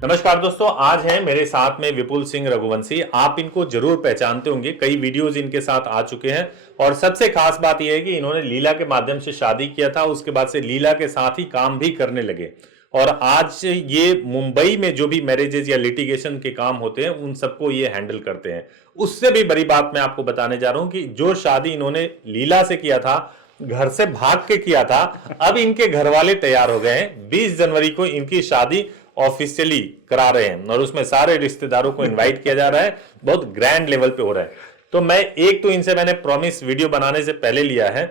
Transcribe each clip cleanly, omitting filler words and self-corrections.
नमस्कार दोस्तों, आज हैं मेरे साथ में विपुल सिंह रघुवंशी। आप इनको जरूर पहचानते होंगे, कई वीडियोज इनके साथ आ चुके हैं। और सबसे खास बात यह है कि इन्होंने लीला के माध्यम से शादी किया था, उसके बाद से लीला के साथ ही काम भी करने लगे। और आज ये मुंबई में जो भी मैरिजेज या लिटिगेशन के काम होते हैं उन सबको ये हैंडल करते हैं। उससे भी बड़ी बात मैं आपको बताने जा रहा हूं कि जो शादी इन्होंने लीला से किया था, घर से भाग के किया था, अब इनके घर वाले तैयार हो गए हैं। 20 जनवरी को इनकी शादी ऑफिशियली करा रहे हैं और उसमें सारे रिश्तेदारों को इनवाइट किया जा रहा है। बहुत ग्रैंड लेवल पे हो रहा है। तो मैं एक तो इनसे मैंने प्रॉमिस वीडियो बनाने से पहले लिया है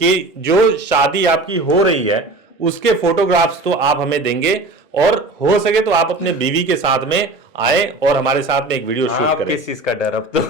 कि जो शादी आपकी हो रही है उसके फोटोग्राफ्स तो आप हमें देंगे, और हो सके तो आप अपने बीवी के साथ में आए और हमारे साथ में एक वीडियो शूट करें। किस चीज का डर अब तो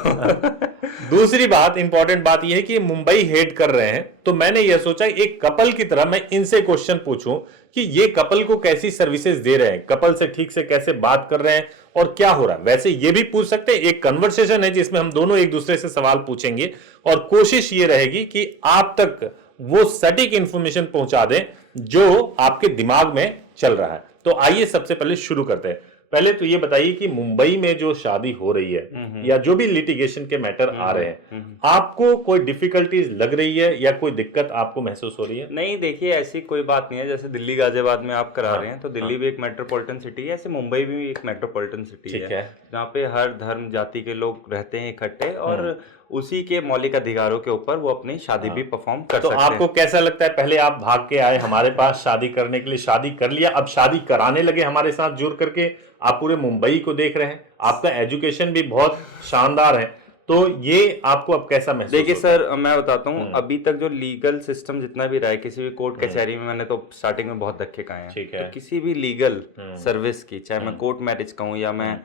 दूसरी बात, इंपॉर्टेंट बात यह है कि मुंबई हेड कर रहे हैं, तो मैंने यह सोचा एक कपल की तरह मैं इनसे क्वेश्चन पूछूं कि ये कपल को कैसी सर्विसेज दे रहे हैं, कपल से ठीक से कैसे बात कर रहे हैं और क्या हो रहा है। वैसे ये भी पूछ सकते हैं, एक कन्वर्सेशन है जिसमें हम दोनों एक दूसरे से सवाल पूछेंगे और कोशिश ये रहेगी कि आप तक वो सटीक इंफॉर्मेशन पहुंचा दें जो आपके दिमाग में चल रहा है। तो आइए सबसे पहले शुरू करते हैं। पहले तो ये बताइए कि मुंबई में जो शादी हो रही है या जो भी लिटिगेशन के मैटर आ रहे हैं, आपको कोई डिफिकल्टीज लग रही है या कोई दिक्कत आपको महसूस हो रही है? नहीं, देखिए ऐसी कोई बात नहीं है। जैसे दिल्ली गाजियाबाद में आप करा रहे हैं तो दिल्ली भी एक मेट्रोपॉलिटन सिटी है, ऐसे मुंबई भी एक मेट्रोपॉलिटन सिटी है जहाँ पे हर धर्म जाति के लोग रहते हैं इकट्ठे, और उसी के मौलिक अधिकारों के ऊपर वो अपनी शादी भी परफॉर्म कर सकते हैं। तो आपको कैसा लगता है, पहले आप भाग के आए हमारे पास शादी करने के लिए, शादी कर लिया, अब शादी कराने लगे हमारे साथ जुड़ करके, आप पूरे मुंबई को देख रहे हैं, आपका एजुकेशन भी बहुत शानदार है, तो ये आपको अब कैसा महसूस? देखिए सर, मैं बताता हूँ, अभी तक जो लीगल सिस्टम जितना भी रहा है, किसी भी कोर्ट कचहरी में मैंने तो स्टार्टिंग में बहुत धक्के खाए हैं। ठीक है। तो किसी भी लीगल सर्विस की, चाहे मैं कोर्ट मैरिज कहूँ या मैं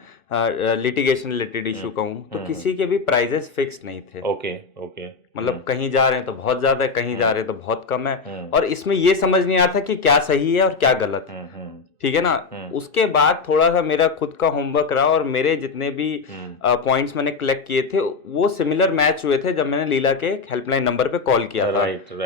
लिटिगेशन रिलेटेड इशू कहूँ, तो किसी के भी प्राइजेस फिक्स नहीं थे। Okay okay. मतलब कहीं जा रहे हैं तो बहुत ज्यादा है, कहीं जा रहे हैं तो बहुत कम है, और इसमें ये समझ नहीं आता कि क्या सही है और क्या गलत है। ठीक है ना। उसके बाद थोड़ा सा मेरा खुद का होमवर्क रहा और मेरे जितने भी पॉइंट्स मैंने कलेक्ट किए थे वो सिमिलर मैच हुए थे जब मैंने लीला के हेल्पलाइन नंबर पे कॉल किया था।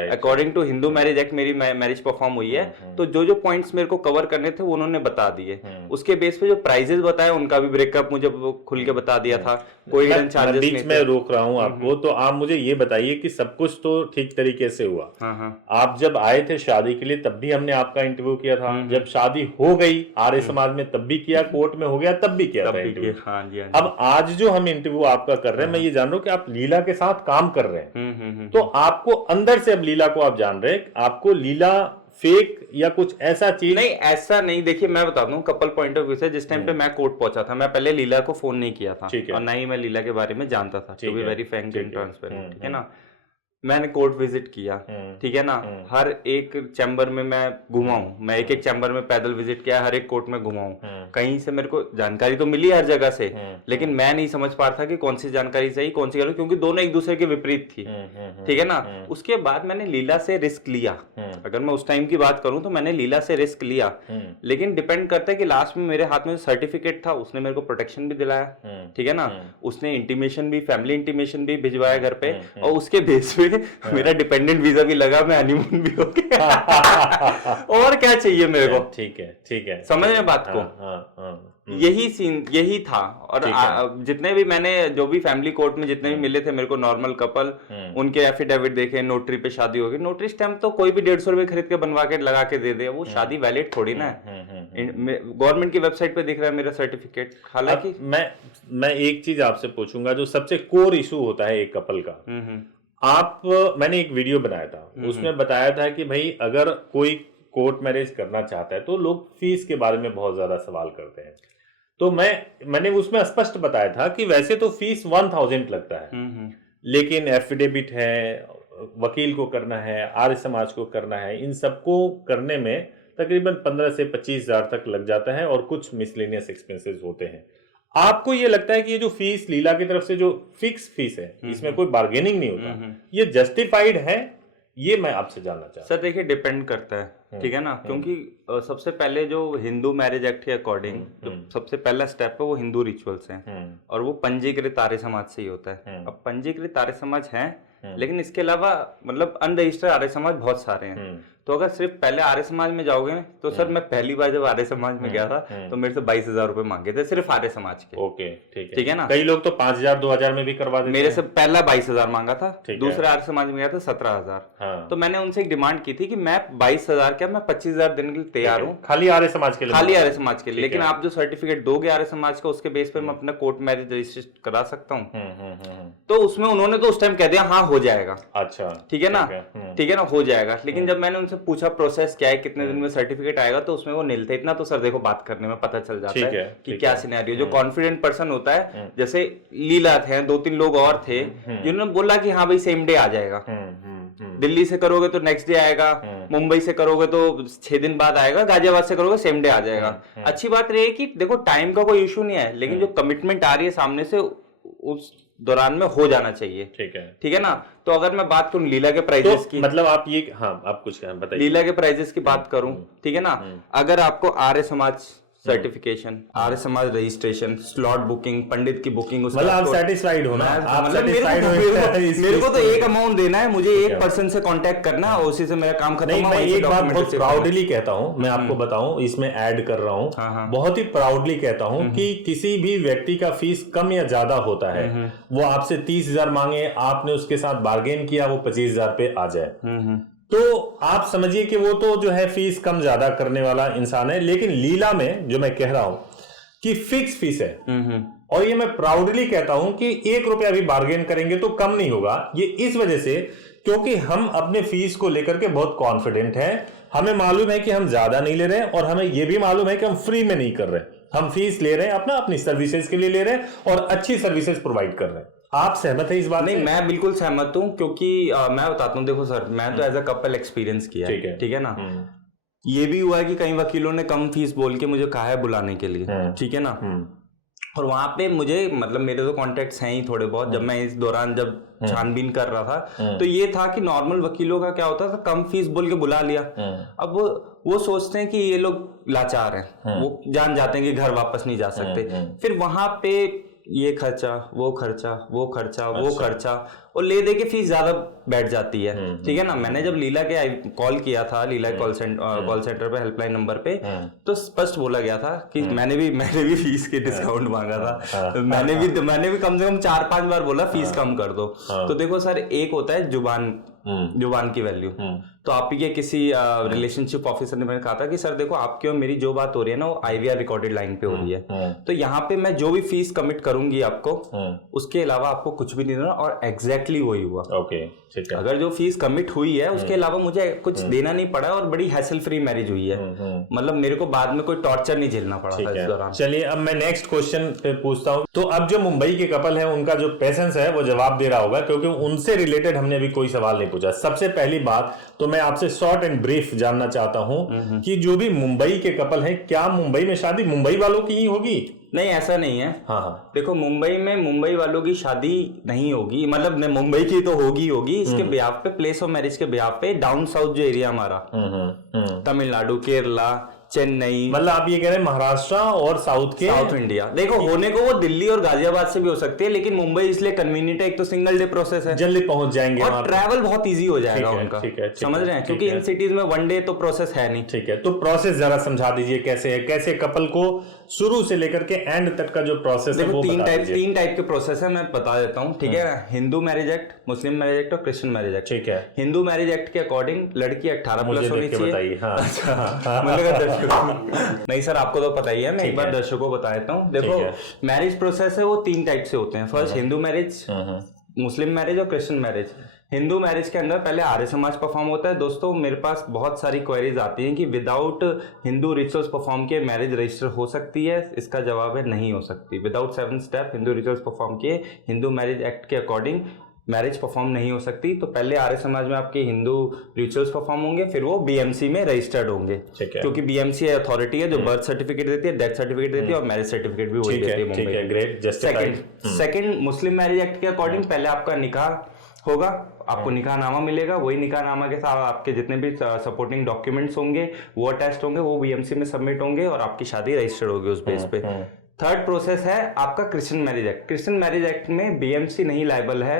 According to Hindu marriage act मेरी मैरिज परफॉर्म हुई है, तो जो जो पॉइंट्स मेरे को कवर करने थे वो उन्होंने बता दिए। उसके बेस पे जो प्राइजेस बताए उनका भी ब्रेकअप मुझे खुल के बता दिया था। कोई हिडन चार्जेस नहीं। बीच में रोक रहा हूँ आपको, तो आप मुझे ये बताइए कि सब कुछ तो ठीक तरीके से हुआ। आप जब आए थे शादी के लिए तब भी हमने आपका इंटरव्यू किया था, जब शादी हो गई आर्य समाज में तब भी किया, कोर्ट में हो गया तब भी किया था इंटरव्यू। हाँ जी। अब आज जो हम इंटरव्यू आपका कर रहे हैं, मैं ये जान रहा हूँ कि आप लीला के साथ काम कर रहे हैं, तो आपको अंदर से अब लीला को आप जान रहे हैं, आपको लीला फेक या कुछ ऐसा चीज? नहीं, ऐसा नहीं। देखिए मैं बता दूं कपल पॉइंट ऑफ व्यू से, जिस टाइम पे मैं कोर्ट पहुंचा था, मैं पहले लीला को फोन नहीं किया था और ना ही मैं लीला के बारे में जानता था, to be very frank and transparent. ठीक है ना। मैंने कोर्ट विजिट किया, ठीक है ना। हर एक चैम्बर में मैं घुमा हूं, मैं एक एक चैम्बर में पैदल विजिट किया, हर एक कोर्ट में घुमा हूं। कहीं से मेरे को जानकारी तो मिली हर जगह से, लेकिन मैं नहीं समझ पा रहा था कि कौन सी जानकारी सही कौन सी गलत, क्योंकि दोनों एक दूसरे के विपरीत थी। ठीक है ना। उसके बाद मैंने लीला से रिस्क लिया। अगर मैं उस टाइम की बात करूं तो मैंने लीला से रिस्क लिया, लेकिन डिपेंड करता है कि लास्ट में मेरे हाथ में सर्टिफिकेट था, उसने मेरे को प्रोटेक्शन भी दिलाया। ठीक है ना। उसने इंटीमेशन भी, फैमिली इंटीमेशन भी भिजवाया घर पे, और उसके बेस पे मेरा डिपेंडेंट वीजा भी लगा, मैं हनीमून भी हो गया। और क्या चाहिए मेरे को? ठीक है ठीक है, समझ रहे बात को? यही सीन यही था। और जितने भी मैंने जो भी फैमिली कोर्ट में जितने भी मिले थे मेरे को नॉर्मल कपल, उनके एफिडेविट देखे, नोटरी पे शादी होगी। नोटरी स्टैम्प तो कोई भी 150 रुपए खरीद के बनवा के लगा के दे दे, वो शादी वैलिड थोड़ी ना है। गवर्नमेंट की वेबसाइट पे दिख रहा है मेरा सर्टिफिकेट। हालांकि मैं एक चीज आपसे पूछूंगा, जो सबसे कोर इशू होता है एक कपल का, मैंने एक वीडियो बनाया था, उसमें बताया था कि भाई अगर कोई कोर्ट मैरिज करना चाहता है तो लोग फीस के बारे में बहुत ज्यादा सवाल करते हैं। तो मैंने उसमें स्पष्ट बताया था कि वैसे तो फीस 1000 लगता है, लेकिन एफिडेविट है, वकील को करना है, आर्य समाज को करना है, इन सबको करने में तकरीबन 15 से 25 हजार तक लग जाता है और कुछ मिसलेनियस एक्सपेंसेस होते हैं। आपको ये लगता है कि ये जो फीस लीला की तरफ से जो फिक्स फीस है, इसमें कोई बार्गेनिंग नहीं होता, ये जस्टिफाइड है? ये मैं आपसे जानना चाहता हूं। सर देखिए, डिपेंड करता है, ठीक है ना। क्योंकि सबसे पहले जो हिंदू मैरिज एक्ट के अकॉर्डिंग जो सबसे पहला स्टेप है वो हिंदू रिचुअल्स हैं, और वो पंजीकृत आर्य समाज से ही होता है। अब पंजीकृत आर्य समाज है, लेकिन इसके अलावा मतलब अनरजिस्टर्ड आर्य समाज बहुत सारे हैं। तो अगर सिर्फ पहले आर्य समाज में जाओगे तो सर मैं पहली बार जब आर्य समाज में गया था तो मेरे से 22,000 रुपए मांगे थे सिर्फ आर्य समाज के। ओके, ठीक है ना। कई लोग तो 5,000 2,000 में भी करवा देते। मेरे से पहला 22,000 मांगा था, दूसरे आर्य समाज में गया था 17,000। तो मैंने उनसे एक डिमांड की थी कि मैं 22,000 क्या, मैं 25,000 देने के लिए तैयार हूँ, खाली आर्य समाज के लिए, खाली आर्य समाज के लिए। लेकिन आप जो सर्टिफिकेट दोगे आर्य समाज का, उसके बेस पे मैं अपना कोर्ट मैरिज रजिस्टर करा सकता हूँ। तो उसमें उन्होंने तो उस टाइम कह दिया हाँ हो जाएगा। अच्छा, ठीक है ना, ठीक है ना, हो जाएगा। लेकिन जब मैंने उनसे पूछा प्रोसेस क्या है, कितने दिन में सर्टिफिकेट आएगा, तो उसमें वो नील थे। इतना तो सर देखो बात करने में पता चल जाता है कि क्या सिनेरियो। जो कॉन्फिडेंट पर्सन होता है, जैसे लीला थे, 2-3 लोग और थे जिन्होंने बोला कि हाँ भाई सेम डे आ जाएगा, दिल्ली से करोगे तो नेक्स्ट डे आएगा, मुंबई से करोगे तो 6 दिन बाद आएगा, गाजियाबाद से करोगे सेम डे आ जाएगा। अच्छी बात रही है कि देखो टाइम का कोई इशू नहीं है, लेकिन जो कमिटमेंट आ रही है सामने से उस दौरान में हो जाना चाहिए। ठीक है ना। तो अगर मैं बात करूं लीला के प्राइजेस की, मतलब आप ये, हाँ आप कुछ बताइए। लीला के प्राइजेस की बात करूं, ठीक है ना, अगर आपको Arya Samaj certification, Arya Samaj registration, slot booking, पंडित की बुकिंग, मतलब आप सेटिस्फाइड हो ना, आप सेटिस्फाइड हो। मेरे को तो एक अमाउंट देना है, मुझे एक पर्सन से कांटेक्ट करना है, उसी से मेरा काम खत्म। मैं एक बात बहुत प्राउडली कहता हूं, मैं आपको बताऊं, इसमें ऐड कर रहा हूं, बहुत ही प्राउडली कहता हूं कि किसी भी व्यक्ति का फीस कम या ज्यादा होता है, वो आपसे 30,000 मांगे, आपने उसके साथ बार्गेन किया, वो 25,000 पे आ जाए, तो आप समझिए कि वो तो जो है फीस कम ज्यादा करने वाला इंसान है। लेकिन लीला में जो मैं कह रहा हूं कि फिक्स फीस है, और ये मैं प्राउडली कहता हूं कि 1 रुपया भी बार्गेन करेंगे तो कम नहीं होगा। ये इस वजह से क्योंकि हम अपने फीस को लेकर के बहुत कॉन्फिडेंट हैं, हमें मालूम है कि हम ज्यादा नहीं ले रहे हैं, और हमें यह भी मालूम है कि हम फ्री में नहीं कर रहे, हम फीस ले रहे हैं अपनी सर्विसेज के लिए ले रहे हैं, और अच्छी सर्विसेज प्रोवाइड कर रहे हैं। आप सहमत है इस बात? नहीं, मैं बिल्कुल सहमत हूं, क्योंकि मैं बताता हूं, देखो सर, मैं तो एज अ कपल एक्सपीरियंस किया है, ठीक है ना। ये भी हुआ है कि कई वकीलों ने कम फीस बोल के मुझे कहा है बुलाने के लिए, ठीक है ना, और वहां पे मुझे मतलब मेरे तो कॉन्टेक्ट्स हैं ही थोड़े बहुत। जब मैं इस दौरान जब छानबीन कर रहा था तो ये था कि नॉर्मल वकीलों का क्या होता था, कम फीस बोल के बुला लिया। अब वो सोचते हैं कि ये लोग लाचार हैं, वो जान जाते हैं कि घर वापस नहीं जा सकते, फिर वहां पे ये खर्चा, वो खर्चा, वो खर्चा, वो खर्चा, और ले दे के फीस ज्यादा बैठ जाती है, ठीक है ना। मैंने जब लीला के कॉल किया था, लीला कॉल सेंटर पे, हेल्पलाइन नंबर पे, तो स्पष्ट बोला गया था कि मैंने भी फीस के डिस्काउंट मांगा था, मैंने भी कम से कम 4-5 बार बोला फीस कम कर दो। तो देखो सर, एक होता है जुबान की वैल्यू। तो आप ही के किसी रिलेशनशिप ऑफिसर ने मैंने कहा था कि सर देखो, आपकी और मेरी जो बात हो रही है ना, वो IVR रिकॉर्डेड लाइन पे हो रही है, तो यहाँ पे मैं जो भी फीस कमिट करूंगी आपको, उसके अलावा आपको कुछ भी नहीं देना, और एग्जैक्टली वही हुआ। ओके, ठीक है। अगर जो फीस कमिट हुई है उसके अलावा मुझे कुछ देना नहीं पड़ा, और बड़ी हैसल फ्री मैरिज हुई है, मतलब मेरे को बाद में कोई टॉर्चर नहीं झेलना पड़ा था इस दौरान। चलिए, अब मैं नेक्स्ट क्वेश्चन पे पूछता हूँ। तो अब जो मुंबई के कपल है, उनका जो पेशेंस है वो जवाब दे रहा होगा, क्योंकि उनसे रिलेटेड हमने अभी कोई सवाल नहीं पूछा। सबसे पहली बात तो मैं आपसे शॉर्ट एंड ब्रीफ जानना चाहता हूं कि जो भी मुंबई के कपल हैं, क्या मुंबई में शादी मुंबई वालों की ही होगी? नहीं, ऐसा नहीं है। हाँ, देखो, मुंबई में मुंबई वालों की शादी नहीं होगी, मतलब मुंबई की तो होगी इसके ब्याह पे, प्लेस ऑफ मैरिज के ब्याह पे, डाउन साउथ जो एरिया हमारा, तमिलनाडु, केरला, चेन्नई, मतलब आप ये कह रहे हैं महाराष्ट्र और साउथ इंडिया। देखो, होने को वो दिल्ली और गाजियाबाद से भी हो सकती है, लेकिन मुंबई इसलिए कन्वीनियंट है, एक तो सिंगल डे प्रोसेस है, जल्दी पहुंच जाएंगे, और ट्रैवल बहुत इजी हो जाएगा उनका, समझ रहे हैं, क्योंकि इन सिटीज में 1 डे तो प्रोसेस है नहीं। ठीक है, तो प्रोसेस जरा समझा दीजिए कैसे है, कैसे कपल को शुरू से लेकर के एंड तक का जो प्रोसेस है वो बता दीजिए। 3 टाइप के प्रोसेस है, मैं बता देता हूँ, ठीक है। हिंदू मैरिज एक्ट, मुस्लिम मैरिज एक्ट और क्रिश्चियन मैरिज एक्ट। ठीक है। हिंदू मैरिज एक्ट के अकॉर्डिंग लड़की 18 प्लस होनी चाहिए। नहीं सर, आपको तो पता ही है, मैं एक बार दर्शकों को बता देता हूँ। देखो, मैरिज प्रोसेस है वो 3 टाइप से होते हैं। फर्स्ट हिंदू मैरिज, मुस्लिम मैरिज और क्रिश्चियन मैरिज। हिंदू मैरिज के अंदर पहले आर्य समाज परफॉर्म होता है। दोस्तों, मेरे पास बहुत सारी क्वेरीज आती हैं कि विदाउट हिंदू रिचुअल्स परफॉर्म किए मैरिज रजिस्टर हो सकती है। इसका जवाब है नहीं हो सकती। Without 7 step Hindu rituals perform किए हिंदू मैरिज एक्ट के अकॉर्डिंग मैरिज परफॉर्म नहीं हो सकती। तो पहले आर्य समाज में आपके हिंदू रिचुअल्स परफॉर्म होंगे, फिर वो BMC में रजिस्टर्ड होंगे, क्योंकि BMC अथॉरिटी है जो बर्थ सर्टिफिकेट देती है, डेथ सर्टिफिकेट देती है, और मैरिज सर्टिफिकेट भी वही देती है मुंबई। सेकंड, मुस्लिम मैरिज एक्ट के अकॉर्डिंग पहले आपका निकाह होगा, आपको निकाहनामा मिलेगा, वही निकाहनामा के साथ आपके जितने भी सपोर्टिंग डॉक्यूमेंट्स होंगे वो अटैच्ड होंगे, वो BMC में सबमिट होंगे, और आपकी शादी रजिस्टर्ड होगी उस बेस पे। थर्ड प्रोसेस है आपका Christian marriage act. Christian marriage act में बीएमसी नहीं लायबल है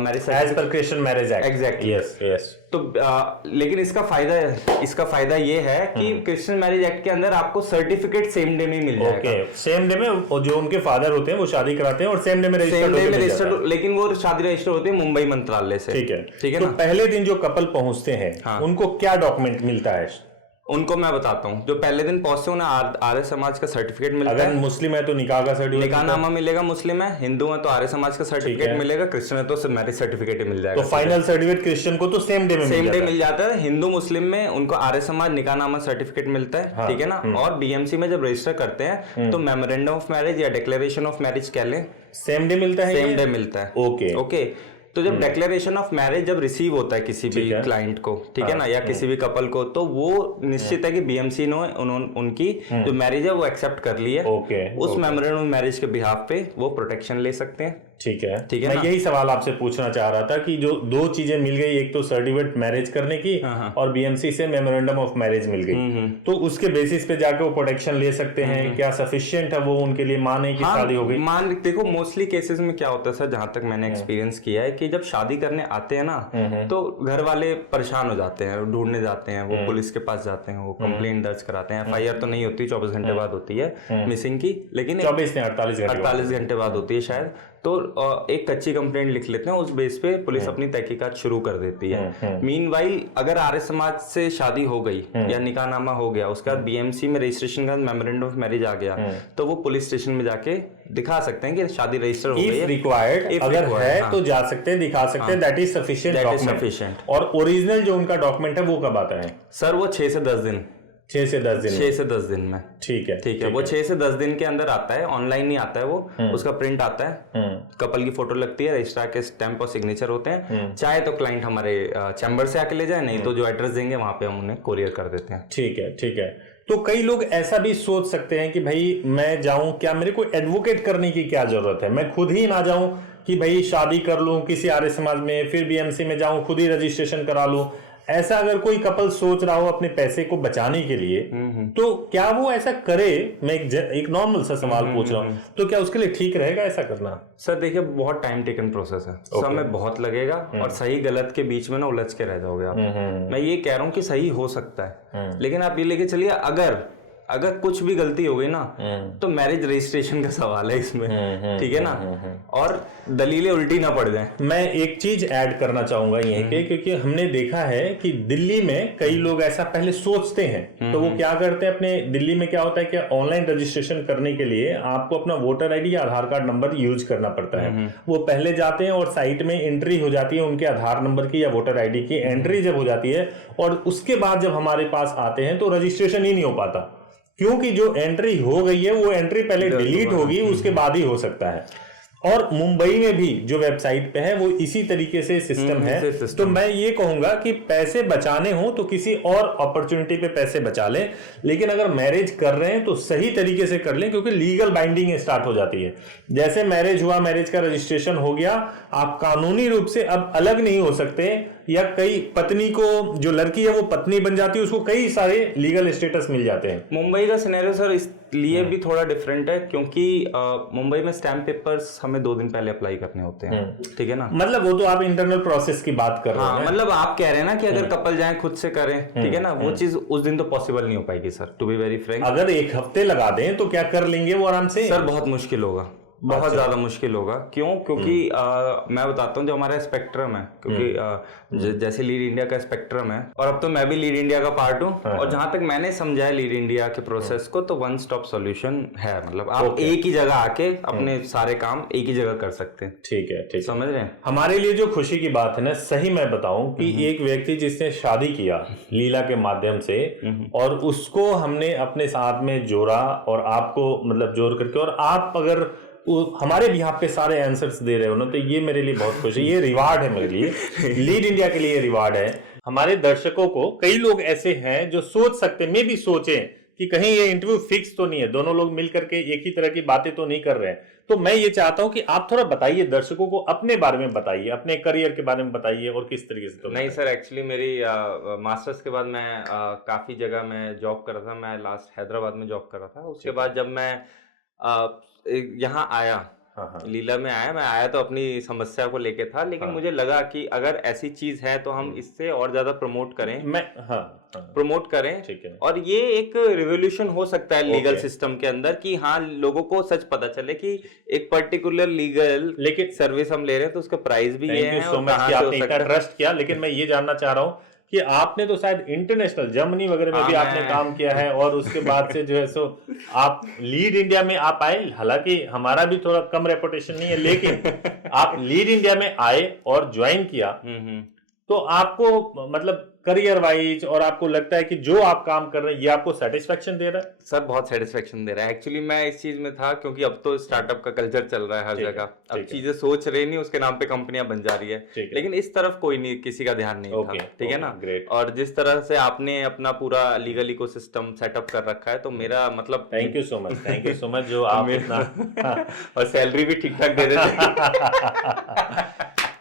मैरिज एज पर Christian marriage act. Exactly, yes yes. तो लेकिन इसका फायदा ये है कि क्रिश्चियन मैरिज एक्ट के अंदर आपको सर्टिफिकेट सेम डे में मिल जाएगा। ओके, सेम डे में जो उनके फादर होते हैं वो शादी कराते हैं और सेम डे में रजिस्टर्ड, लेकिन वो शादी रजिस्टर होते हैं मुंबई मंत्रालय से। ठीक है, ठीक है तो ना। पहले दिन जो कपल पहुंचते हैं उनको क्या डॉक्यूमेंट मिलता है? उनको मैं बताता हूँ, जो पहले दिन पहुंचते हैं उन्हें आर्य समाज का सर्टिफिकेट मिलता है। अगर मुस्लिम है तो निकाह का सर्टिफिकेट, निकाहनामा मिलेगा। मुस्लिम है, हिंदू है तो आर्य समाज का सर्टिफिकेट मिलेगा, क्रिश्चियन है तो मैरिज सर्टिफिकेट मिल जाएगा। तो फाइनल सर्टिफिकेट क्रिश्चियन को तो सेम डे मिल जाता है। हिंदू मुस्लिम में उनको आर्य समाज निकाहनामा सर्टिफिकेट मिलता है। ठीक है ना। और बीएमसी में जब रजिस्टर करते हैं तो मेमोरेंडम ऑफ मैरिज या डिक्लेरेशन ऑफ मैरिज कह लें, सेम डे मिलता है। सेम डे मिलता है। Okay okay. तो जब डिक्लेरेशन ऑफ मैरिज जब रिसीव होता है किसी भी क्लाइंट को, ठीक है ना, या किसी भी कपल को, तो वो निश्चित है कि बीएमसी ने उनकी जो मैरिज है वो एक्सेप्ट कर ली है। उस मेमोरेंडम ऑफ मैरिज के बिहाफ पे वो प्रोटेक्शन ले सकते हैं। ठीक है, मैं यही सवाल आपसे पूछना चाह रहा था कि जो दो चीजें मिल गई, एक तो सर्टिफिकेट मैरिज करने की और बीएमसी से मेमोरेंडम ऑफ मैरिज मिल गई, तो उसके बेसिस पे जाके वो प्रोटेक्शन ले सकते हैं। क्या सफिशिएंट है वो उनके लिए माने की शादी हो गई? देखो मोस्टली केसेस में क्या होता है सर, जहां तक मैंने एक्सपीरियंस किया है कि जब शादी करने आते हैं ना तो घर वाले परेशान हो जाते हैं, ढूंढने जाते हैं, वो पुलिस के पास जाते हैं, वो कंप्लेंट दर्ज कराते हैं। एफआईआर तो नहीं होती, 24 घंटे बाद होती है मिसिंग की, लेकिन 48 घंटे बाद होती है शायद। तो एक कच्ची कंप्लेंट लिख लेते हैं, उस बेस पे पुलिस अपनी तहकीकात शुरू कर देती है। मीनवाइल अगर आर्य समाज से शादी हो गई या निकाहनामा हो गया, उसके बाद बीएमसी में रजिस्ट्रेशन का मेमोरेंडम ऑफ मैरिज आ गया, तो वो पुलिस स्टेशन में जाके दिखा सकते हैं कि शादी रजिस्टर हो गई है। रिक्वायर्ड अगर है तो जा सकते हैं, दिखा सकते हैं। That is sufficient. और ओरिजिनल जो उनका डॉक्यूमेंट है वो कब आता है सर? वो 6 से 10 दिन 6 से 10 दिन में। ठीक है वो 6 से 10 दिन के अंदर आता है। ऑनलाइन नहीं आता है वो, उसका प्रिंट आता है, कपल की फोटो लगती है, रजिस्ट्रार के स्टैंप और सिग्नेचर होते हैं। चाहे तो क्लाइंट हमारे चैम्बर से आके ले जाए, नहीं तो जो एड्रेस देंगे वहां पे हम उन्हें कोरियर कर देते हैं। ठीक है। तो कई लोग ऐसा भी सोच सकते हैं कि भाई मैं जाऊं, क्या मेरे को एडवोकेट करने की क्या जरूरत है? मैं खुद ही ना जाऊं कि भाई शादी कर लूं किसी आर्य समाज में, फिर बीएमसी में जाऊं, खुद ही रजिस्ट्रेशन करा लूं। ऐसा अगर कोई कपल सोच रहा हो अपने पैसे को बचाने के लिए, तो क्या वो ऐसा करे? मैं एक नॉर्मल सा सवाल पूछ रहा हूँ, तो क्या उसके लिए ठीक रहेगा ऐसा करना? सर देखिए, बहुत टाइम टेकन प्रोसेस है। समय बहुत लगेगा और सही गलत के बीच में ना उलझ के रह जाओगे आप। मैं ये कह रहा हूँ कि सही हो सकता है, लेकिन आप ये लेके चलिए अगर कुछ भी गलती हो गई ना तो मैरिज रजिस्ट्रेशन का सवाल है इसमें। ठीक है ना, और दलीलें उल्टी ना पड़ जाए। मैं एक चीज ऐड करना चाहूंगा यहीं पे, क्योंकि हमने देखा है कि दिल्ली में कई लोग ऐसा पहले सोचते हैं, तो वो क्या करते हैं, अपने दिल्ली में क्या होता है कि ऑनलाइन रजिस्ट्रेशन करने के लिए आपको अपना वोटर आईडी या आधार कार्ड नंबर यूज करना पड़ता है। वो पहले जाते हैं और साइट में एंट्री हो जाती है उनके आधार नंबर की या वोटर आईडी की एंट्री जब हो जाती है, और उसके बाद जब हमारे पास आते हैं तो रजिस्ट्रेशन ही नहीं हो पाता, क्योंकि जो एंट्री हो गई है वो एंट्री पहले डिलीट होगी, उसके बाद ही हो सकता है। और मुंबई में भी जो वेबसाइट पे है वो इसी तरीके से सिस्टम है। तो मैं ये कहूंगा कि पैसे बचाने हो तो किसी और अपॉर्चुनिटी पे पैसे बचा लें, लेकिन अगर मैरिज कर रहे हैं तो सही तरीके से कर लें, क्योंकि लीगल बाइंडिंग स्टार्ट हो जाती है। जैसे मैरिज हुआ, मैरिज का रजिस्ट्रेशन हो गया, आप कानूनी रूप से अब अलग नहीं हो सकते, या कई पत्नी को, जो लड़की है वो पत्नी बन जाती है, उसको कई सारे लीगल स्टेटस मिल जाते हैं। मुंबई का सिनेरियो सर इसलिए भी थोड़ा डिफरेंट है क्योंकि मुंबई में स्टैम्प पेपर्स हमें 2 दिन पहले अप्लाई करने होते हैं। ठीक है ना, मतलब वो तो आप इंटरनल प्रोसेस की बात कर रहे हैं। मतलब आप कह रहे हैं ना कि अगर कपल जाए खुद से करें, ठीक है ना, वो चीज उस दिन तो पॉसिबल नहीं हो पाएगी sir, to be very frank. अगर 1 हफ्ते लगा दें तो क्या कर लेंगे वो आराम से? सर बहुत मुश्किल होगा, बहुत ज्यादा मुश्किल होगा। क्यों? क्योंकि मैं बताता हूँ, जो हमारा स्पेक्ट्रम है, क्योंकि जैसे लीड इंडिया का स्पेक्ट्रम है, और अब तो मैं भी लीड इंडिया का पार्ट हूँ, और जहां तक मैंने समझा है लीड इंडिया के प्रोसेस को, तो 1 स्टॉप सॉल्यूशन है। मतलब आप एक ही जगह आके अपने सारे काम एक ही जगह कर सकते हैं। ठीक है, समझ रहे हैं? हमारे लिए जो खुशी की बात है ना, सही मैं बताऊं कि एक व्यक्ति जिसने शादी किया लीला के माध्यम से, और उसको हमने अपने साथ में जोड़ा, और आपको मतलब जोड़ करके, और आप अगर हमारे भी यहाँ पे सारे आंसर्स दे रहे हो ना, तो ये मेरे लिए बहुत खुशी, ये रिवार्ड है मेरे लिए, लीड इंडिया के लिए रिवार्ड है। हमारे दर्शकों को कई लोग ऐसे हैं जो सोच सकते, मैं भी सोचें कि कहीं ये इंटरव्यू फिक्स तो नहीं है, दोनों लोग मिलकर के एक ही तरह की बातें तो नहीं कर रहे हैं। तो मैं ये चाहता हूं कि आप थोड़ा बताइए दर्शकों को, अपने बारे में बताइए, अपने करियर के बारे में बताइए, और किस तरीके से। तो नहीं सर, एक्चुअली मेरी मास्टर्स के बाद मैं काफी जगह में जॉब कर रहा था। मैं लास्ट हैदराबाद में जॉब कर रहा था। उसके बाद जब मैं यहाँ आया, लीला में आया, मैं आया तो अपनी समस्या को लेके था, लेकिन मुझे लगा कि अगर ऐसी चीज है तो हम इससे और ज्यादा प्रमोट करें, प्रमोट करें, ठीक है। और ये एक रिवोल्यूशन हो सकता है लीगल सिस्टम के अंदर कि हाँ लोगों को सच पता चले कि एक पर्टिकुलर लीगल लेकिन सर्विस हम ले रहे हैं तो उसका प्राइस भी ये है और कहाँ से हो सकता है। ट्रस्ट किया, लेकिन मैं ये जानना चाह रहा हूँ कि आपने तो शायद इंटरनेशनल जर्मनी वगैरह में भी आपने काम किया है, और उसके बाद से जो है सो आप लीड इंडिया में आप आए, हालांकि हमारा भी थोड़ा कम रेपुटेशन नहीं है, लेकिन आप लीड इंडिया में आए और ज्वाइन किया, तो आपको मतलब करियर वाइज और आपको लगता है कि जो आप काम कर रहे हैं ये आपको सेटिस्फेक्शन दे रहा है? सर बहुत सेटिस्फेक्शन दे रहा है। एक्चुअली मैं इस चीज में था क्योंकि अब तो स्टार्टअप का कल्चर चल रहा है हर जगह, अब चीजें सोच रही नहीं, उसके नाम पे कंपनियां बन जा रही है, लेकिन इस तरफ कोई नहीं, किसी का ध्यान नहीं था, ठीक है ना। और जिस तरह से आपने अपना पूरा लीगल इकोसिस्टम सेटअप कर रखा है तो मेरा मतलब थैंक यू सो मच जो आप इतना और सैलरी भी ठीक ठाक दे रहे थे।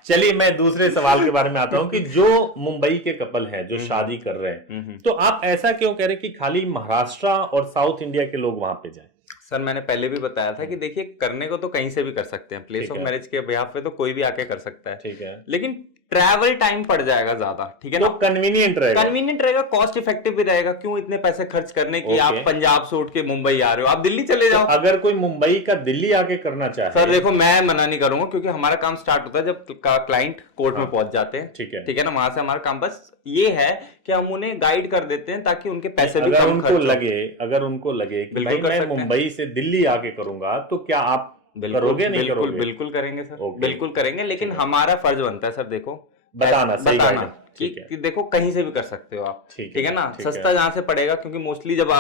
चलिए मैं दूसरे सवाल के बारे में आता हूं कि जो मुंबई के कपल हैं जो शादी कर रहे हैं, तो आप ऐसा क्यों कह रहे हैं कि खाली महाराष्ट्र और साउथ इंडिया के लोग वहां पे जाएं? सर मैंने पहले भी बताया था कि देखिए करने को तो कहीं से भी कर सकते हैं, प्लेस ऑफ मैरिज के बिहाफ पे तो कोई भी आके कर सकता है, ठीक है, लेकिन ट्रैवल टाइम पड़ जाएगा ज्यादा, ठीक है ना। तो कन्वीनियंट रहेगा, कॉस्ट इफेक्टिव भी रहेगा, क्यों इतने पैसे खर्च करने की। आप पंजाब से उठ के मुंबई आ रहे हो, आप दिल्ली चले जाओ। तो अगर कोई मुंबई का दिल्ली आके करना चाहे, सर देखो मैं मना नहीं करूंगा, क्योंकि हमारा काम स्टार्ट होता है जब क्लाइंट कोर्ट में पहुंच जाते हैं, ठीक है ना, वहां से हमारा काम बस ये है कि हम उन्हें गाइड कर देते हैं ताकि उनके पैसे भी कम खर्च हो। अगर उनको लगे कि भाई मैं मुंबई से दिल्ली आके करूंगा, तो क्या आप करोगे? नहीं करोगे? बिल्कुल करेंगे सर, बिल्कुल करेंगे, लेकिन हमारा फर्ज बनता है सर देखो बताना कि देखो कहीं से भी कर सकते हो आप, ठीक है ना। सस्ता जहां से पड़ेगा, क्योंकि मोस्टली जब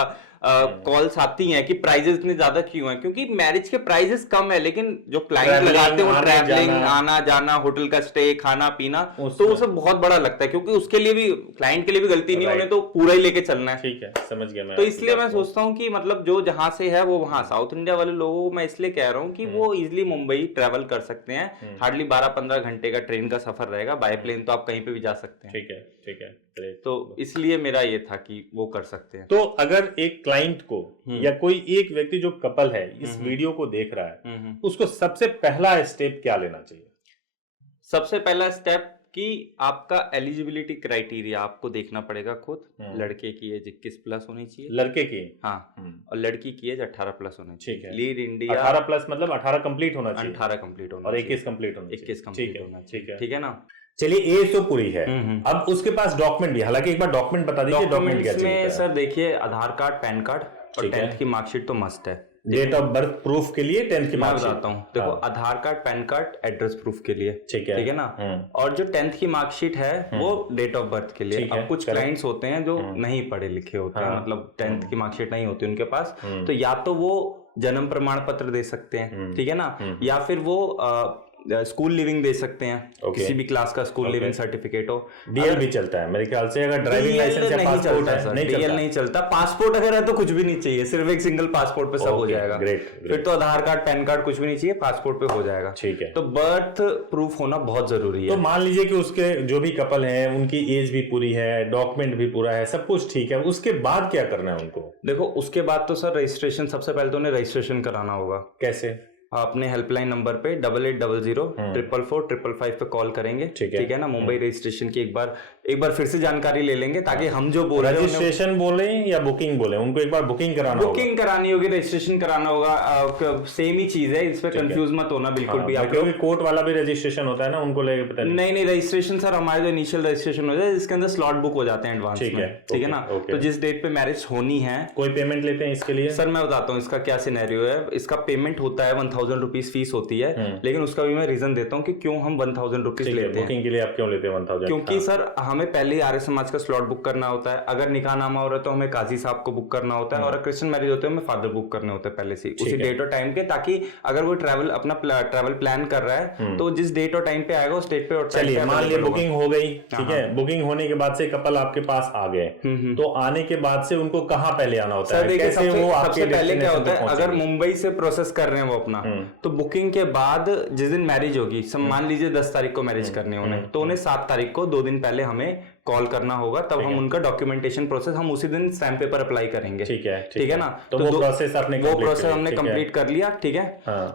कॉल्स आती हैं कि प्राइजेस इतने ज्यादा क्यों हैं, क्योंकि मैरिज के प्राइजेस कम है, लेकिन जो क्लाइंट लगाते हो ट्रैवलिंग, आना जाना, होटल का स्टे, खाना पीना, तो उसे बहुत बड़ा लगता है, क्योंकि उसके लिए भी क्लाइंट के लिए भी गलती नहीं, उन्हें तो पूरा ही लेके चलना है, ठीक है, समझ गया मैं। तो इसलिए मैं सोचता हूँ कि मतलब जो जहां से है वो वहां, साउथ इंडिया वाले लोगों को मैं इसलिए कह रहा हूँ कि वो इजिली मुंबई ट्रेवल कर सकते हैं, हार्डली 12-15 घंटे का ट्रेन का सफर रहेगा, बाय प्लेन तो आप कहीं पे भी जा सकते हैं, ठीक है। तो इसलिए मेरा ये था कि वो कर सकते हैं। तो अगर एक क्लाइंट को या कोई एक व्यक्ति जो कपल है इस वीडियो को देख रहा है, उसको सबसे पहला स्टेप क्या लेना चाहिए? सबसे पहला स्टेप कि आपका एलिजिबिलिटी क्राइटेरिया आपको देखना पड़ेगा खुद। लड़के की एज 21+ होनी चाहिए, लड़के की, हाँ, और लड़की की एज 18+ होनी चाहिए, ठीक है। लीड इंडिया 18+ मतलब 18 कंप्लीट होना चाहिए, 18 कंप्लीट होना और 21 कंप्लीट होना, 21 कंप्लीट होना चाहिए, ठीक है ना। चलिए एज तो पूरी है, अब उसके पास डॉक्यूमेंट भी, हालांकि एक बार डॉक्यूमेंट बता दीजिए, डॉक्यूमेंट क्या चाहिए? सर देखिए आधार कार्ड, पैन कार्ड और 10th की मार्कशीट तो मस्ट है। डेट ऑफ बर्थ प्रूफ के लिए 10th की मार्कशीट बताता हूँ, देखो Aadhaar card, PAN card, address proof के लिए, ठीक है ना, और जो 10th की मार्कशीट है वो डेट ऑफ बर्थ के लिए। अब कुछ क्लाइंट्स होते हैं जो नहीं पढ़े लिखे होते हैं, मतलब 10th की मार्कशीट नहीं होती उनके पास, तो या तो वो जन्म प्रमाण पत्र दे सकते हैं, ठीक है ना, या फिर वो स्कूल लिविंग दे सकते हैं, किसी भी क्लास का स्कूल लिविंग सर्टिफिकेट हो। डीएल भी चलता है मेरे ख्याल से, अगर ड्राइविंग लाइसेंस या पासपोर्ट है, डीएल नहीं चलता। पासपोर्ट अगर है तो कुछ भी नहीं चाहिए, सिर्फ एक सिंगल पासपोर्ट पे सब हो जाएगा। फिर तो आधार कार्ड, पैन कार्ड कुछ भी नहीं चाहिए, पासपोर्ट पे हो जाएगा, ठीक है। तो बर्थ प्रूफ होना बहुत जरूरी है। तो मान लीजिए कि उसके जो भी कपल हैं उनकी एज भी पूरी है, डॉक्यूमेंट भी पूरा है, सब कुछ ठीक है, उसके बाद क्या करना है उनको? देखो उसके बाद तो सर रजिस्ट्रेशन, सबसे पहले तो उन्हें रजिस्ट्रेशन कराना होगा। कैसे? अपने हेल्पलाइन नंबर पे 8800-444-555 पे कॉल करेंगे, ठीक है ना। मुंबई रजिस्ट्रेशन की एक बार फिर से जानकारी ले लेंगे, ताकि हम जो बोल रहे हैं, रजिस्ट्रेशन बोले या बुकिंग बोले, उनको एक बार बुकिंग करानी होगी, रजिस्ट्रेशन कराना होगा, सेम ही चीज है, इस पे कंफ्यूज मत होना बिल्कुल भी आप, क्योंकि कोर्ट वाला भी रजिस्ट्रेशन होता है ना, उनको लेके पता नहीं रजिस्ट्रेशन सर हमारे जो इनिशियल रजिस्ट्रेशन होता है जिसके अंदर स्लॉट बुक हो जाते हैं एडवांस में, ठीक है ना। तो जिस डेट पे मैरिज होनी है, कोई पेमेंट लेते हैं इसके लिए? सर मैं बताता हूँ इसका क्या सिनेरियो है। इसका पेमेंट होता है 1000 रुपीज फीस होती है, लेकिन उसका भी मैं रीजन देता हूँ कि क्यों हम 1000 रुपीज लेते हैं। बुकिंग के लिए आप क्यों लेते हैं 1000? क्योंकि सर हमें पहले आर्य समाज का स्लॉट बुक करना होता है, अगर निकाह नामा हो रहा है तो हमें काजी साहब को बुक करना होता है, और क्रिश्चियन मैरिज होते हैं हमें फादर बुक करने होते हैं पहले से उसी डेट और टाइम के, ताकि अगर वो अपना ट्रैवल प्लान कर रहा है तो जिस डेट और टाइम पे आएगा उस डेट पे और टाइम पे। मान लिया बुकिंग हो गई, ठीक है, बुकिंग होने के बाद से कपल आपके पास आ गए, तो आने के बाद से उनको कहाँ पहले आना होता है? कैसे वो सबसे पहले क्या होता है, अगर मुंबई से प्रोसेस कर रहे हैं वो अपना, तो बुकिंग के बाद जिस दिन मैरिज होगी, मान लीजिए 10 तारीख को मैरिज करनी है उन्हें, तो उन्हें 7 तारीख को 2 दिन पहले हमें कॉल करना होगा, तब हम उनका डॉक्यूमेंटेशन प्रोसेस हम उसी दिन स्टैम्प पेपर अप्लाई करेंगे। ठीक है ना, तो वो प्रोसेस हमने कंप्लीट कर लिया। ठीक है,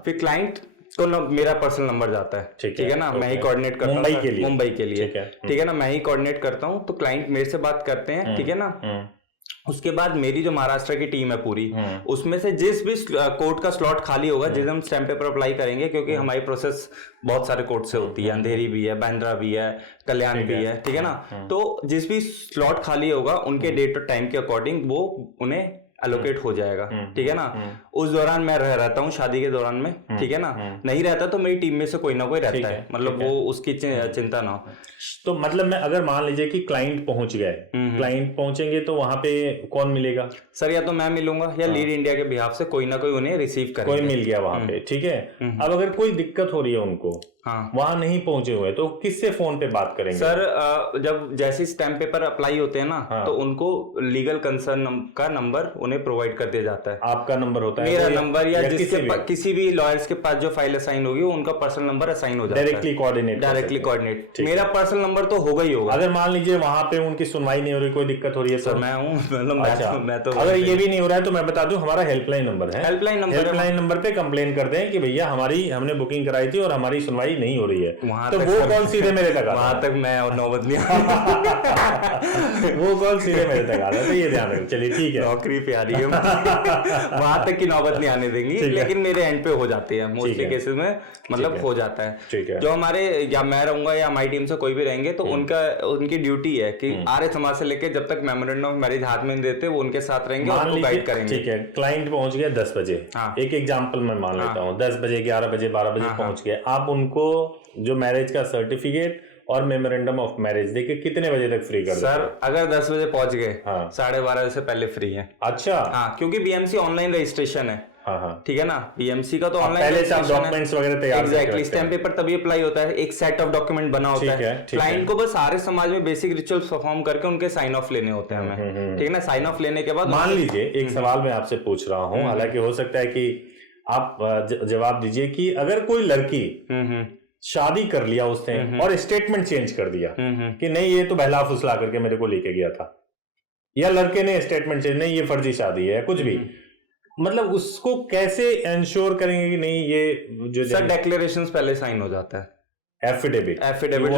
फिर क्लाइंट तो मेरा पर्सनल नंबर जाता है। ठीक है ना, मैं ही कोऑर्डिनेट करता हूँ मुंबई के लिए। ठीक है ना, मैं ही कोऑर्डिनेट करता हूँ, तो क्लाइंट मेरे से बात करते हैं। ठीक है ना, उसके बाद मेरी जो महाराष्ट्र की टीम है पूरी, उसमें से जिस भी कोर्ट का स्लॉट खाली होगा, जिस हम स्टैम्प पेपर अप्लाई करेंगे, क्योंकि हमारी प्रोसेस बहुत सारे कोर्ट से होती है, अंधेरी भी है, बांद्रा भी है, कल्याण भी है। ठीक है ना, तो जिस भी स्लॉट खाली होगा उनके डेट और टाइम के अकॉर्डिंग वो उन्हें एलोकेट हो जाएगा। ठीक है ना, उस दौरान मैं रहता हूँ शादी के दौरान में। ठीक है ना, नहीं रहता तो मेरी टीम में से कोई ना कोई रहता है, मतलब वो उसकी चिंता ना हो। तो मतलब मैं अगर मान लीजिए कि क्लाइंट पहुंच गए, क्लाइंट पहुंचेंगे तो वहां पे कौन मिलेगा? सर या तो मैं मिलूंगा या लीड इंडिया के बिहाफ से कोई ना कोई उन्हें रिसीव करेगा। कोई मिल गया वहां पे। ठीक है, अब अगर कोई दिक्कत हो रही है उनको, वहां नहीं पहुंचे हुए, तो किससे फोन पे बात करेंगे? सर जब जैसे स्टैम्प पेपर अप्लाई होते हैं ना, तो उनको लीगल कंसर्न का नंबर उन्हें प्रोवाइड कर दिया जाता है। आपका नंबर होता है? मेरा नंबर या जिसके किसी भी लॉयर्स के पास जो फाइल असाइन होगी उनका पर्सनल नंबर असाइन हो जाता है। Directly coordinate. मेरा पर्सनल नंबर तो होगा ही होगा। अगर मान लीजिए वहां पे उनकी सुनवाई नहीं हो रही, कोई दिक्कत हो रही है? सर मैं हूँ, मतलब मैं तो अगर ये भी नहीं हो रहा है तो मैं बता दूं, हमारा हेल्पलाइन नंबर है। हेल्पलाइन नंबर पे कंप्लेन कर दें कि भैया हमने बुकिंग कराई थी और हमारी सुनवाई नहीं हो रही है, तो वो कॉल सीधे मेरे तक आता है। वहां तक मैं और नौबत नहीं वो कॉल सीधे मेरे तक आता है, तो ये ध्यान रखो। चलिए ठीक है, नौकरी प्यारी है, वहां तक की नौबत नहीं आने देंगी, लेकिन मेरे एंड पे हो जाते हैं मोस्टली केसेस में, मतलब हो जाता है। ठीक है, जो हमारे या मैं रहूंगा या हमारी टीम से कोई भी रहेंगे, तो उनकी ड्यूटी है कि आर्य समाज से लेके जब तक मेमोरेंडम ऑफ मैरिज हाथ में नहीं देते वो उनके साथ रहेंगे और उनको गाइड करेंगे। ठीक है, क्लाइंट पहुंच गया 10 बजे, एक एग्जांपल मैं मान लेता हूँ, 10 बजे 11 बजे 12 बजे पहुंच गए, आप उनको जो मैरिज का सर्टिफिकेट और मेमोरेंडम ऑफ मैरिज देके कितने बजे तक फ्री कर देते? सर अगर 10 बजे पहुंच गए, 12:30 से पहले फ्री है। अच्छा, हाँ, क्योंकि बीएमसी ऑनलाइन रजिस्ट्रेशन है। ठीक है ना, बीएमसी का तो ऑनलाइन पहले से आप डॉक्यूमेंट्स वगैरह तैयार करते हैं। एग्जैक्टली, स्टैम्प पेपर तभी अप्लाई होता है, एक सेट ऑफ डॉक्यूमेंट बना होता है। क्लाइंट को बस आर्य समाज में बेसिक रिचुअल्स परफॉर्म करके उनके साइन ऑफ लेने होते हैं हमें। ठीक है ना, साइन ऑफ लेने के बाद मान लीजिए एक सवाल मैं आपसे पूछ रहा हूँ, हालांकि हो सकता है कि आप जवाब दीजिए कि अगर कोई लड़की शादी कर लिया उसने और स्टेटमेंट चेंज कर दिया कि नहीं ये तो बहला फुसला करके मेरे को लेके गया था, या लड़के ने स्टेटमेंट चेंज, नहीं ये फर्जी शादी है, कुछ भी, मतलब उसको कैसे इंश्योर करेंगे कि नहीं ये जो सर डिक्लेरेशन पहले साइन हो जाता है, एफिडेविट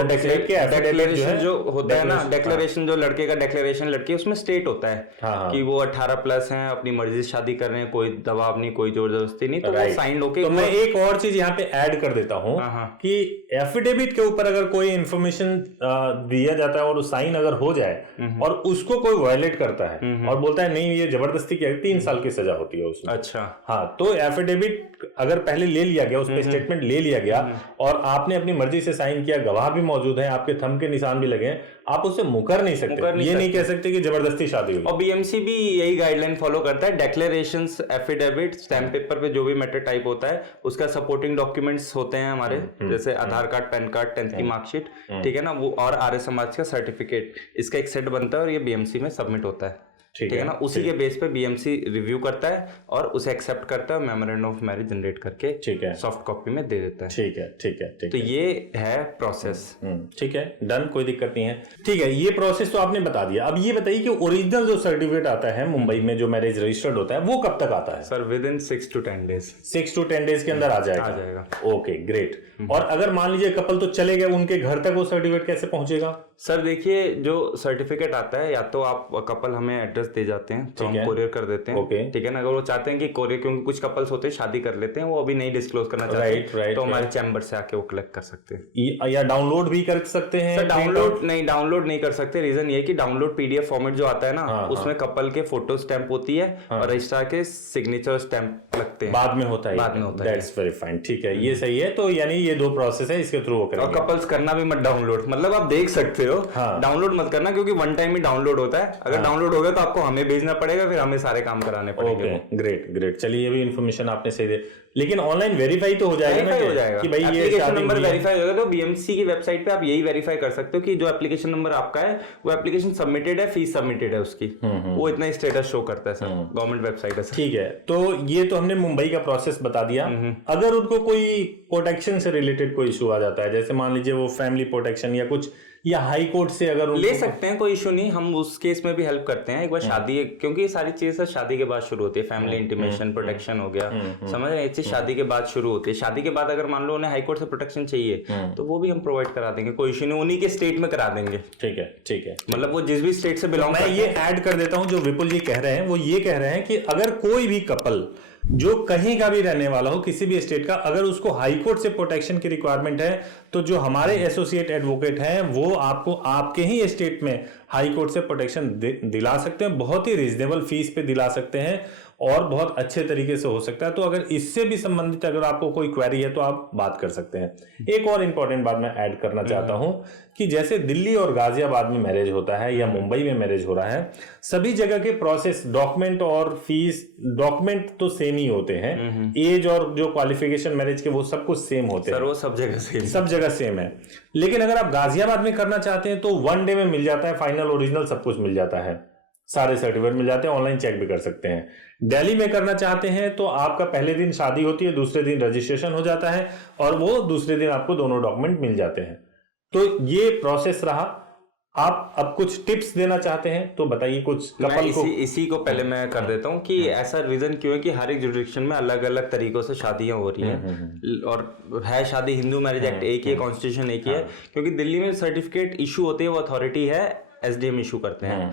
डिक्लेरेशन जो होता है ना, डिक्लेरेशन जो लड़के का डिक्लेरेशन लड़की उसमें स्टेट होता है कि वो 18+ हैं, अपनी मर्जी से शादी कर रहे हैं, कोई दबाव नहीं, कोई जोर जबरदस्ती नहीं, तो वो साइन होके। तो मैं एक और चीज यहाँ पे ऐड कर देता हूँ कि एफिडेविट के ऊपर अगर कोई इंफॉर्मेशन दिया जाता है और साइन अगर हो जाए और उसको कोई वायलेट करता है और बोलता है नहीं ये जबरदस्ती किया, 3 साल की सजा होती है उसमें। अच्छा, हाँ, तो एफिडेविट अगर पहले ले लिया गया, उस पर स्टेटमेंट ले लिया गया और आपने अपनी मर्जी से साइन किया, गवाह भी मौजूद हैं, आपके थंब के निशान भी लगे हैं, आप उससे मुकर नहीं सकते, नहीं कह सकते कि जबरदस्ती शादी हुई। और बीएमसी भी यही गाइडलाइन फॉलो करता है, डिक्लेरेशंस, एफिडेविट, स्टैम्प पेपर पे जो भी मैटर टाइप होता है उसका सपोर्टिंग डॉक्यूमेंट्स होते हैं हमारे, जैसे आधार कार्ड, पैन कार्ड, 10th की मार्कशीट, ठीक है ना, वो और आर्य समाज का सर्टिफिकेट, इसका एक सेट बनता है और ये बीएमसी में सबमिट होता है। ठीक है ना, उसी के बेस पे बीएमसी रिव्यू करता है और उसे एक्सेप्ट करता है, मेमोरेंडम ऑफ मैरिज जनरेट करके ठीक है सॉफ्ट कॉपी में दे देता है। ठीक है, ठीक है, ठीक तो ये है प्रोसेस। ठीक है, डन, कोई दिक्कत नहीं है। ठीक है, ये प्रोसेस तो आपने बता दिया। अब ये बताइए कि ओरिजिनल जो सर्टिफिकेट आता है मुंबई में जो मैरिज रजिस्टर्ड होता है वो कब तक आता है? Sir with in 6 to 10 days. 6 to 10 days के अंदर आ जाएगा। Okay, great. और अगर मान लीजिए कपल तो चले गए, उनके घर तक वो सर्टिफिकेट कैसे पहुंचेगा? सर देखिए, जो सर्टिफिकेट आता है या तो आप कपल हमें एड्रेस दे जाते हैं तो हम कोरियर कर देते हैं। ठीक है ना, अगर वो चाहते हैं कि कोरियर, क्योंकि कुछ कपल्स होते हैं शादी कर लेते हैं, वो अभी नहीं डिस्क्लोज करना चाहते, तो हमारे चैम्बर से आके वो कलेक्ट कर सकते हैं, या डाउनलोड भी कर सकते हैं। सर डाउनलोड नहीं कर सकते। रीजन ये कि डाउनलोड पीडीएफ फॉर्मेट जो आता है ना, उसमें कपल के फोटो स्टैंप होती है और रजिस्ट्रार के सिग्नेचर स्टैंप लगते हैं, बाद में होता है। That's very fine. ठीक है, ये सही है। तो यानी ये 2 प्रोसेस है, इसके थ्रू वो करेंगे। और कपल्स करना भी मत डाउनलोड, मतलब आप देख सकते हो हो, डाउनलोड मत करना, क्योंकि वन टाइम ही डाउनलोड होता है। अगर डाउनलोड हो गया तो आपको हमें भेजना पड़ेगा, फिर हमें सारे काम कराने पड़ेंगे। ग्रेट। चलिए ये भी इन्फॉर्मेशन आपने सही दे, लेकिन ऑनलाइन वेरीफाई तो हो जाएगा ना, हो जाएगा कि भाई ये एप्लीकेशन नंबर वेरीफाई होगा। तो बीएमसी की वेबसाइट पे आप यही वेरीफाई कर सकते हो कि जो एप्लीकेशन नंबर आपका है वो एप्लीकेशन सबमिटेड है, फीस सबमिटेड है उसकी, वो इतना स्टेटस शो करता है सर, गवर्नमेंट वेबसाइट है। ठीक है, तो ये तो हमने मुंबई का प्रोसेस बता दिया। अगर उनको कोई प्रोटेक्शन से रिलेटेड कोई इशू आ जाता है, जैसे मान लीजिए वो फैमिली प्रोटेक्शन या कुछ, या हाई कोर्ट से अगर ले सकते हैं, कोई इशू नहीं, हम उस केस में भी हेल्प करते हैं। एक बार शादी, क्योंकि ये सारी चीजें शादी के बाद शुरू होती है, फैमिली इंटीमेशन प्रोटेक्शन हो गया, समझ रहे हैं, ये चीज शादी के बाद शुरू होती है। शादी के बाद अगर मान लो उन्हें हाई कोर्ट से प्रोटेक्शन चाहिए तो वो भी हम प्रोवाइड करा देंगे, कोई इशू नहीं, उन्हीं के स्टेट में करा देंगे। ठीक है, मतलब वो जिस भी स्टेट से बिलोंग, मैं ये ऐड कर देता हूं, जो विपुल जी कह रहे हैं वो ये कह रहे हैं कि अगर कोई भी कपल जो कहीं का भी रहने वाला हो, किसी भी स्टेट का, अगर उसको हाई कोर्ट से प्रोटेक्शन की रिक्वायरमेंट है, तो जो हमारे एसोसिएट एडवोकेट हैं वो आपको आपके ही स्टेट में हाई कोर्ट से प्रोटेक्शन दिला सकते हैं, बहुत ही रीजनेबल फीस पे दिला सकते हैं और बहुत अच्छे तरीके से हो सकता है। तो अगर इससे भी संबंधित अगर आपको कोई क्वेरी है तो आप बात कर सकते हैं। एक और इंपॉर्टेंट बात मैं ऐड करना चाहता हूं कि जैसे दिल्ली और गाजियाबाद में मैरिज होता है या मुंबई में मैरिज हो रहा है, सभी जगह के प्रोसेस, डॉक्यूमेंट और फीस, डॉक्यूमेंट तो सेम ही होते हैं, एज और जो क्वालिफिकेशन मैरिज के वो सब कुछ सेम होते हैं, वो सब जगह सेम है। लेकिन अगर आप गाजियाबाद में करना चाहते हैं तो 1 डे में मिल जाता है, फाइनल ओरिजिनल सब कुछ मिल जाता है, सारे सर्टिफिकेट मिल जाते हैं, ऑनलाइन चेक भी कर सकते हैं। दिल्ली में करना चाहते हैं तो आपका पहले दिन शादी होती है, दूसरे दिन रजिस्ट्रेशन हो जाता है और वो दूसरे दिन आपको दोनों डॉक्यूमेंट मिल जाते हैं। तो ये प्रोसेस रहा। आप अब कुछ टिप्स देना चाहते हैं तो बताइए कुछ कपल को। इसी को पहले मैं कर देता हूँ कि ऐसा रीजन क्यों है कि हर एक जुरिडिक्शन में अलग अलग तरीकों से शादियां हो रही हैं, और है शादी, हिंदू मैरिज एक्ट एक ही है, कॉन्स्टिट्यूशन एक ही है। क्योंकि दिल्ली में सर्टिफिकेट इशू होते हैं वो अथॉरिटी है, एसडीएम इशू करते हैं।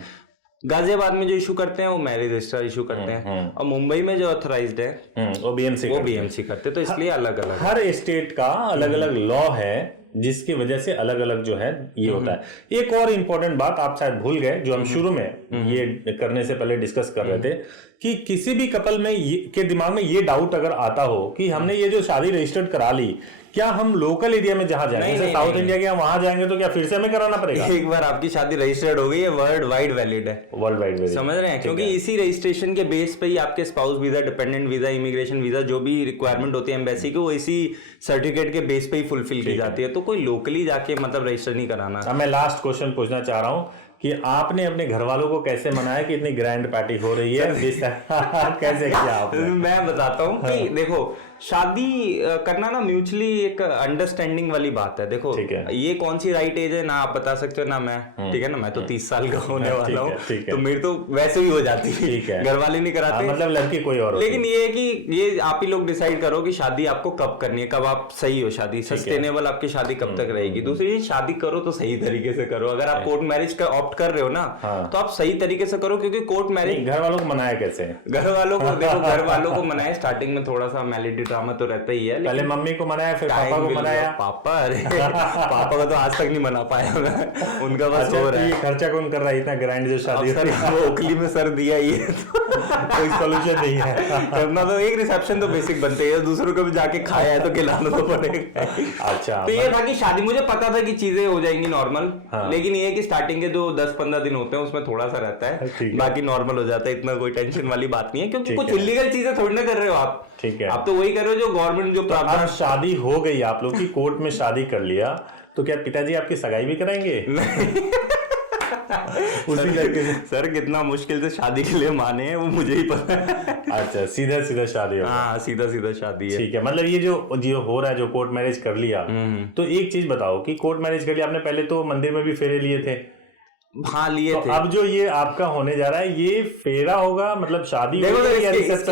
गाजियाबाद में जो इशू करते हैं वो मैरिज रजिस्ट्रार इशू करते हैं, और मुंबई में जो ऑथराइज्ड है वो बीएमसी करते हैं। तो इसलिए अलग अलग हर स्टेट का अलग अलग लॉ है, जिसकी वजह से अलग अलग जो है ये होता है। एक और इंपॉर्टेंट बात आप शायद भूल गए, जो हम शुरू में ये करने से पहले डिस्कस कर रहे थे, कि किसी भी कपल में के दिमाग में ये डाउट अगर आता हो कि हमने ये जो शादी रजिस्टर्ड करा ली, क्या हम लोकल एरिया में जहां जाएंगे, जैसे साउथ इंडिया के वहां जाएंगे तो क्या फिर से हमें कराना पड़ेगा? एक बार आपकी शादी रजिस्टर्ड हो गई है, वर्ल्ड वाइड वैलिड है, वर्ल्ड वाइड वैलिड, समझ रहे हैं? क्योंकि इसी रजिस्ट्रेशन के बेस पे ही आपके spouse visa, dependent visa, immigration visa, जो भी रिक्वायरमेंट होती है एम्बेसी की, वो इसी सर्टिफिकेट के बेस पे ही फुलफिल की जाती है। तो कोई लोकली जाके मतलब रजिस्टर नहीं कराना। अब मैं लास्ट क्वेश्चन पूछना चाह रहा हूँ कि आपने अपने घर वालों को कैसे मनाया कि इतनी ग्रैंड पार्टी हो रही है? कैसे किया आपने? मैं बताता हूँ कि देखो, शादी करना ना म्यूचुअली एक अंडरस्टैंडिंग वाली बात है। देखो ये कौन सी राइट एज है ना आप बता सकते हो ना मैं, ठीक है ना, मैं तो 30 साल का होने वाला हूँ, तो मेरी तो वैसे ही हो जाती है, घर वाले नहीं कराते, मतलब लड़की कोई और। लेकिन ये है कि ये आप ही लोग डिसाइड करो कि शादी आपको कब करनी है, कब आप सही हो, शादी सस्टेनेबल आपकी शादी कब तक रहेगी। दूसरी शादी करो तो सही तरीके से करो। अगर आप कोर्ट मैरिज का ऑप्ट कर रहे हो ना, तो आप सही तरीके से करो, क्योंकि कोर्ट मैरिज घर वालों को मनाया कैसे? घर वालों को देखो, घर वालों को मनाया स्टार्टिंग में थोड़ा सा मेलोडी ड्रामा तो रहता ही है। पहले मम्मी को मनाया, फिर पापा को मनाया। पापा, अरे पापा को तो आज तक नहीं मना पाया मैं, उनका बस हो रहा है। खर्चा कौन कर रहा है इतना ग्रैंड जो शादी? वो ओखली में सर दिया ही है, कोई सॉल्यूशन नहीं है करना। तो एक रिसेप्शन तो बेसिक बनते हैं, दूसरों को भी जाके खाया है तो खिलाना तो पड़ेगा। अच्छा, तो ये था कि शादी, मुझे पता था कि चीजें हो जाएंगी नॉर्मल, लेकिन ये कि स्टार्टिंग के जो 10-15 दिन होते हैं उसमें थोड़ा सा रहता है, बाकी नॉर्मल हो जाता है, इतना कोई टेंशन वाली बात नहीं है। क्योंकि कुछ इलीगल चीजें थोड़ी ना कर रहे हो आप, ठीक है, आप तो वही कर रहे हो जो गवर्नमेंट जो प्रावधान। शादी हो गई आप लोग की, कोर्ट में शादी कर लिया, तो क्या पिताजी आपकी सगाई भी कराएंगे? उसी लड़के से सर कितना मुश्किल से शादी के लिए माने हैं वो मुझे ही पता है। अच्छा, सीधा सीधा शादी होगा? हाँ, सीधा सीधा शादी है। ठीक है, मतलब ये जो हो रहा है, जो कोर्ट मैरिज कर लिया, तो एक चीज बताओ कि कोर्ट मैरिज कर लिया आपने, पहले तो मंदिर में भी फेरे लिए थे। हाँ, लिए थे। अब जो ये आपका होने जा रहा है, ये फेरा होगा, मतलब शादी देखो,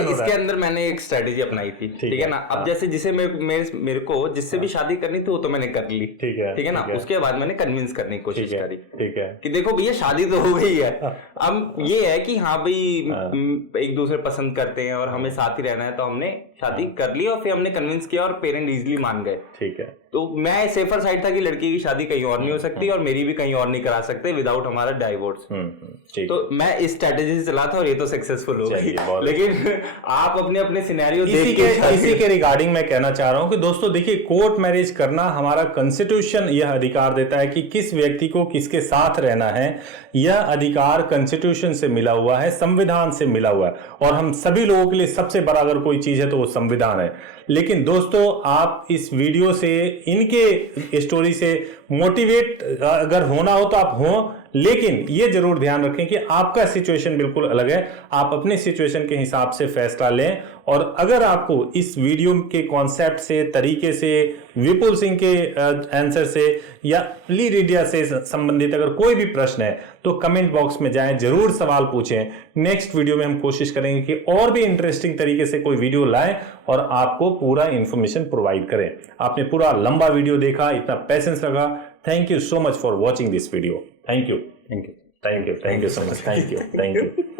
इसके अंदर मैंने एक स्ट्रेटेजी अपनाई थी, ठीक है ना। अब जैसे जिसे मेरे को जिससे भी शादी करनी थी वो तो मैंने कर ली, ठीक है ना। उसके बाद मैंने कन्विंस करने की कोशिश करी, ठीक है, कि देखो भैया शादी तो हो गई है, अब ये है कि हाँ भाई एक दूसरे पसंद करते हैं और हमें साथ ही रहना है, तो हमने शादी कर ली और फिर हमने कन्विंस किया और पेरेंट इजीली मान गए, ठीक है। तो मैं सेफर साइड था कि लड़की की शादी कहीं और नहीं हो सकती और मेरी भी कहीं और नहीं करा सकते विदाउट हमारा डाइवोर्स। तो मैं इस स्ट्रेटेजी से चला था और ये तो सक्सेसफुल हो गई। लेकिन आप अपने अपने सिनेरियो देख के इसी के रिगार्डिंग मैं कहना चाह रहा हूं कि दोस्तों देखिए, कोर्ट मैरिज करना हमारा कॉन्स्टिट्यूशन यह अधिकार देता है कि किस व्यक्ति को किसके साथ रहना है। यह अधिकार कॉन्स्टिट्यूशन से मिला हुआ है, संविधान से मिला हुआ है, और हम सभी लोगों के लिए सबसे बड़ा अगर कोई चीज है तो वो संविधान है। लेकिन दोस्तों, आप इस वीडियो से, इनके स्टोरी से मोटिवेट अगर होना हो तो आप हो, लेकिन ये जरूर ध्यान रखें कि आपका सिचुएशन बिल्कुल अलग है। आप अपने सिचुएशन के हिसाब से फैसला लें। और अगर आपको इस वीडियो के कॉन्सेप्ट से, तरीके से, विपुल सिंह के आंसर से या लीड इंडिया से संबंधित अगर कोई भी प्रश्न है तो कमेंट बॉक्स में जाएं, जरूर सवाल पूछें। नेक्स्ट वीडियो में हम कोशिश करेंगे कि और भी इंटरेस्टिंग तरीके से कोई वीडियो लाएं और आपको पूरा इंफॉर्मेशन प्रोवाइड करें। आपने पूरा लंबा वीडियो देखा, इतना पेशेंस रखा, thank you so much for watching this video. Thank you, thank you, thank you, thank you so much, thank you, thank you.